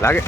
అలాగే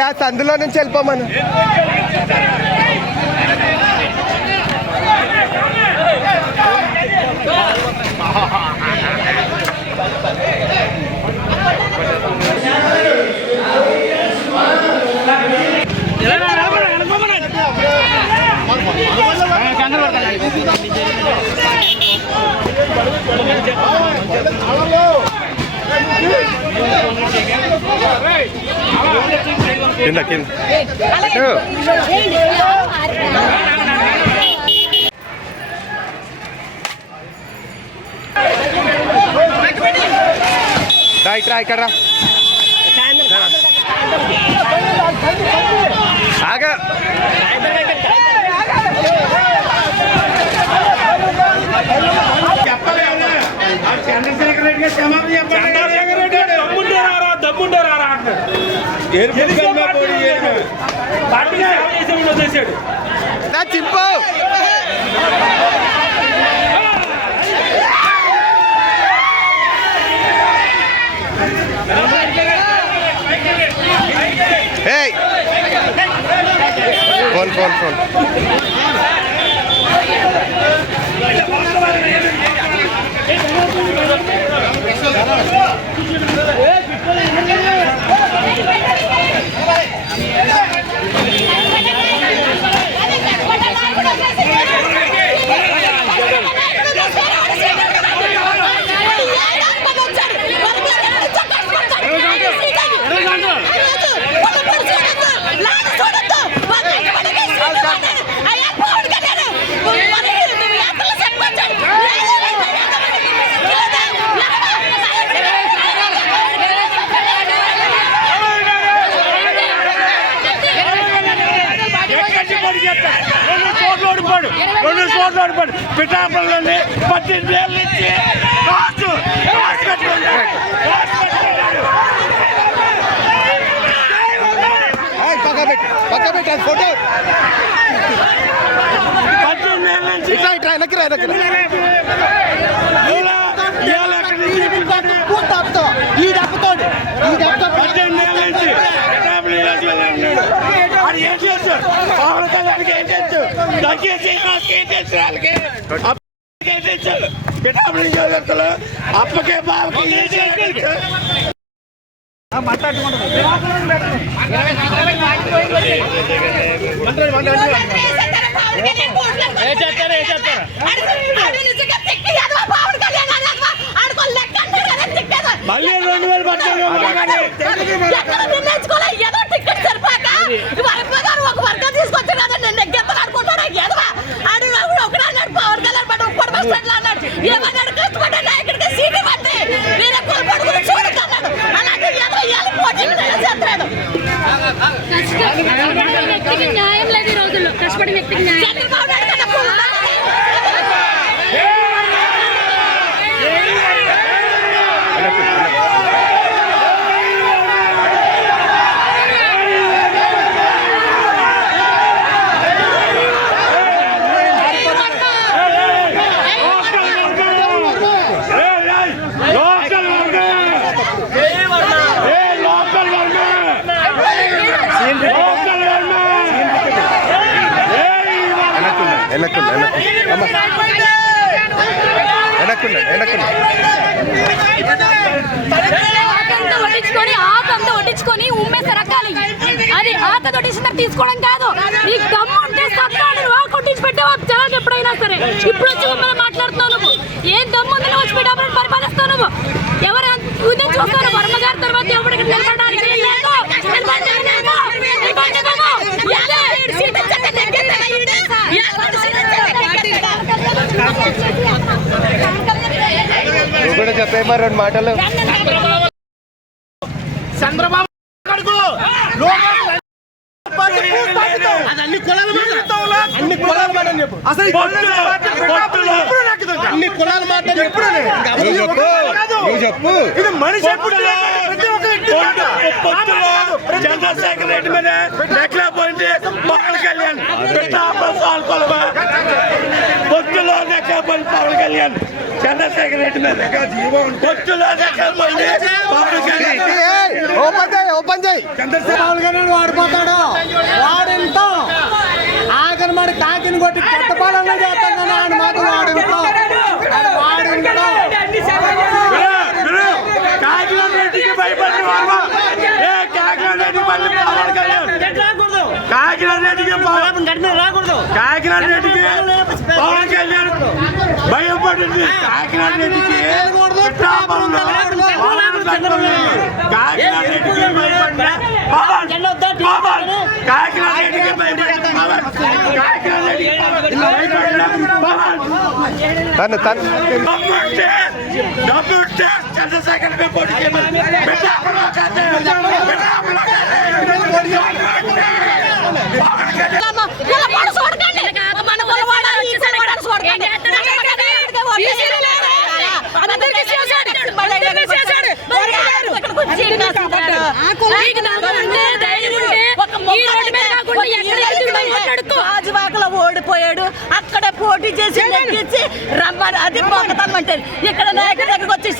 ఆ సందులో నుంచి వెళ్ళిపోమను. కింద కింద ఇట్రా ఇక్కడ ఆగా చంద్రశేఖర్ రెడ్డి దమ్ముంటారా చింపు ఫోన్ ఫోన్ ఫోన్ పిఠాపురంలోని 18 ఏళ్ళ నుంచి పక్క పెట్టి ఫోటో ఇట్లా ఇట్లా వెనక్కి ఈ డబ్బుతోడు ఏం చేస్తారు పవన్ కళ్యాణ్కి ఏం చేస్తారు దయచేసి ఏం చేస్తారు ఏం చేస్తారు పిఠాపురం చదువుతులు అప్పకే బాబుకి ఏం చేస్తారు మళ్ళీ 2000 పడుతుంది ఒక వర్గం తీసుకొచ్చాడు కదా నేను నెగ్గెత్తలు అనుకుంటాడు ఎదవా ఆడు ఒకడు అన్నాడు పవన్ కళ్యాణ్ పడి ఉప్పటి బస్ స్టాండ్ లో అన్నాడు ఏమన్నాడు కష్టపడ్డా నాయకుడికి సీటు పట్టి నేను కొనుగోడు చూడదు అన్నాడు అలాంటి ఎదవ ఏళ్ళు పోటీలు చేస్తాడు వ్యక్తికి న్యాయం లేదు ఈ రోజుల్లో కష్టపడి వ్యక్తికి న్యాయం చంద్రబాబు నాయుడు కదా ఆకంతా వడ్డించుకొని ఉమ్మేసి రకాలి అది ఆక తొట్టిసిన తీసుకోవడం కాదు. నీకు దమ్ము ఉంటే సత్తాడు కొట్టించి పెట్టావా జనాలు ఎప్పుడైనా సరే? ఇప్పుడు వచ్చి ఉమ్మేలా మాట్లాడుతున్నావు నువ్వు. ఏం దమ్ముంది నువ్వు వచ్చి పిఠాపురం పరిపాలిస్తావు నువ్వు? ఎవరు ఉదయం చూస్తాను వర్మ గారి తర్వాత ఎవరికి నిలబడడానికి లేదు. నువ్వు కూడా చెప్పే మరి 2 మాటలు. చంద్రబాబు అన్ని కులాల మాట చెప్పు. అసలు అన్ని కులాల మాట చెప్పు. నువ్వు చెప్పు. ఇది మనిషి చంద్రశేఖర్ రెడ్డి మీద నెక్కలేకపోయింది పవన్ కళ్యాణ్. పొత్తులో నెక్కలేకపోయింది పవన్ కళ్యాణ్. చంద్రశేఖర్ రెడ్డి మీద పొత్తులో నెక్కలేకపోయింది పవన్ కళ్యాణ్. ఓపెన్ చేయి. చంద్రశేఖర్ గారు వాడిపోతాడు. వాడింతో ఆఖరి మరి కాకిని కొట్టి కొత్త పాలన చేస్తాను ఆయన మాత్రం వాడింతో కాకినాడ రెడ్డికి భయపడిన వర్మ కాకినాడ రెడ్డి మళ్ళీ పవన్ కళ్యాణ్. కాకినాడ రెడ్డికి కాకినాడ రెడ్డికి పవన్ కళ్యాణ్ భయపడింది. కాకినాడ రెడ్డికి కాకినాడ రెడ్డికి భయపడిన పవన్ కాకినాడ రెడ్డికి భయపడిన పవన్ కాకినాడ రెడ్డికి భయపడిన పవన్ డబ్బుంటే చంద్రశేఖర్ పోటీ చేయమని రాజువాకలో ఓడిపోయాడు. అక్కడే పోటీ చేసి నెగ్గించి రమ్మని అది పోతామంటే ఇక్కడ నాయకుడి దగ్గరకు వచ్చి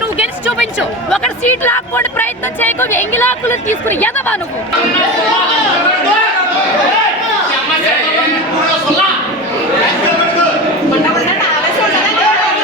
నువ్వు గెలిచి చూపించు. ఒకటి సీట్ లాక్కోండి ప్రయత్నం చేయకు. ఎంగి లాక్కులు తీసుకుని ఎదవా నువ్వు.